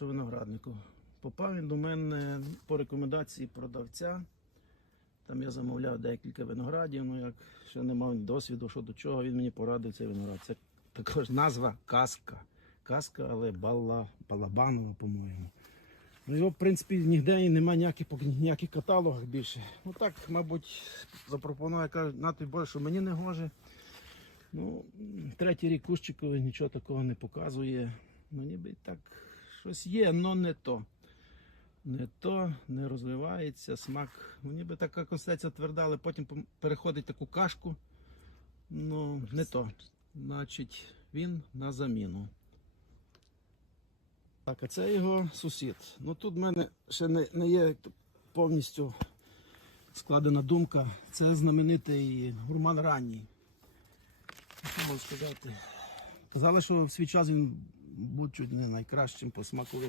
що винограднику. Попав він до мене по рекомендації продавця. Там я замовляв декілька виноградів, ну як ще не мав досвіду, що до чого, він мені порадив цей виноград. Це також назва казка. Казка, але бала, балабанова, по-моєму. Ну його, в принципі, ніде і немає ніяких, поки ніяких каталогах більше. Ну так, мабуть, запропонує, каже, на той боже, що мені не гоже. Ну, третій рік кущиковий нічого такого не показує. Ну, ніби так щось є, але не то. Не то, не розвивається, смак. Ну, ніби така консистенція тверда, але потім переходить таку кашку. Ну, не то. Значить, він на заміну. Так, а це його сусід. Ну тут в мене ще не, не є повністю складена думка. Це знаменитий гурман ранній. Що можу сказати? Казали, що в свій час він був чуть не найкращим по